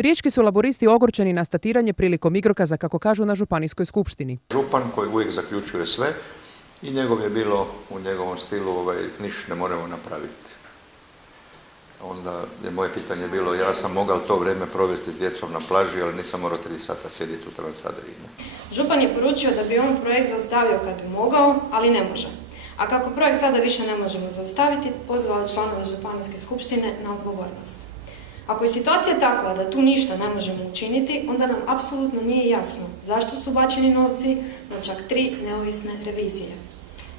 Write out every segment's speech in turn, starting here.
Riječki su laburisti ogorčeni na statiranje prilikom igrokaza, kako kažu na županijskoj skupštini. Župan koji uvijek zaključuje sve i njegov je bilo u njegovom stilu niš ne moramo napraviti. Onda je moje pitanje bilo, ja sam mogao to vrijeme provesti s djecom na plaži, ali nisam morao 3 sata sjediti u Transadriji. Župan je poručio da bi on projekt zaustavio kad bi mogao, ali ne može. A kako projekt sada više ne možemo zaustaviti, pozvao članove županijske skupštine na odgovornost. Ako je situacija takva da tu ništa ne možemo učiniti, onda nam apsolutno nije jasno zašto su bačeni novci na čak 3 neovisne revizije.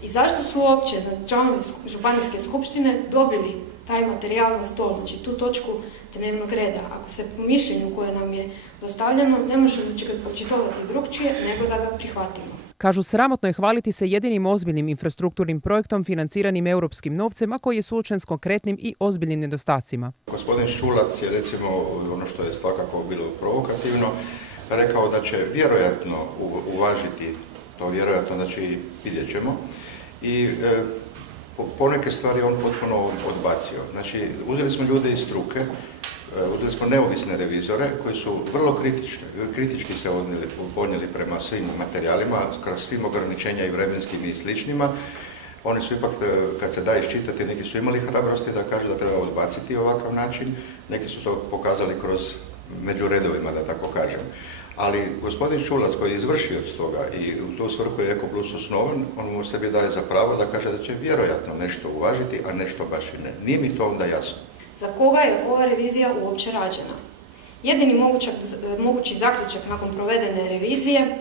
I zašto su uopće članovi županijske skupštine dobili taj materijal na stol, znači tu točku dnevnog reda. Ako se po mišljenju koje nam je dostavljeno ne možemo očitovati drugčije nego da ga prihvatimo. Kažu, sramotno je hvaliti se jedinim ozbiljnim infrastrukturnim projektom financiranim europskim novcem, a koji je suočen s konkretnim i ozbiljnim nedostacima. Gospodin Šulac je, recimo, ono što je svakako bilo provokativno, rekao da će vjerojatno uvažiti, to vjerojatno, znači vidjet ćemo, i poneke stvari on potpuno odbacio. Znači, uzeli smo ljude iz struke, uzeli smo neovisne revizore koji su vrlo kritički se podnijeli prema svim materijalima, kroz svim ograničenja i vremenskim i sličnima. Oni su ipak, kad se da iščitati, neki su imali hrabrosti da kažu da treba odbaciti ovakav način, neki su to pokazali kroz među redovima, da tako kažem. Ali gospodin Šulac koji je izvršio od toga i u tu svrhu je EkoPlus osnovan, on mu sebi daje za pravo da kaže da će vjerojatno nešto uvažiti, a nešto baš i ne. Nije mi to onda jasno. Za koga je ova revizija uopće rađena? Jedini mogući zaključak nakon provedene revizije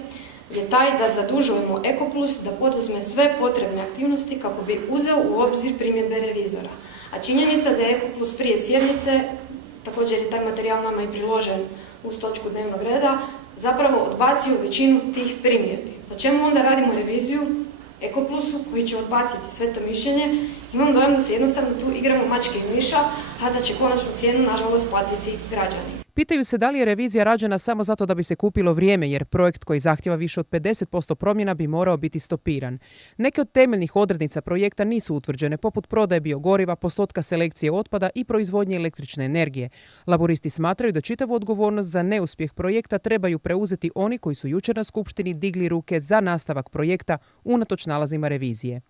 je taj da zadužujemo EkoPlus da poduzme sve potrebne aktivnosti kako bi uzeo u obzir primjedbe revizora. A činjenica da je EkoPlus prije sjednice, također je taj materijal nama i priložen uz točku dnevnog reda, zapravo odbacio većinu tih primjedbi. O čemu onda radimo reviziju? EkoPlusu koji će odbaciti sve to mišljenje. Imam dojam da se jednostavno tu igramo mačke i miša, a da će konačnu cijenu, nažalost, platiti građani. Pitaju se da li je revizija rađena samo zato da bi se kupilo vrijeme, jer projekt koji zahtjeva više od 50% promjena bi morao biti stopiran. Neke od temeljnih odrednica projekta nisu utvrđene, poput prodaje biogoriva, postotka selekcije otpada i proizvodnje električne energije. Laburisti smatraju da čitavu odgovornost za neuspjeh projekta trebaju preuzeti oni koji su jučer na skupštini digli ruke za nastavak projekta unatoč nalazima revizije.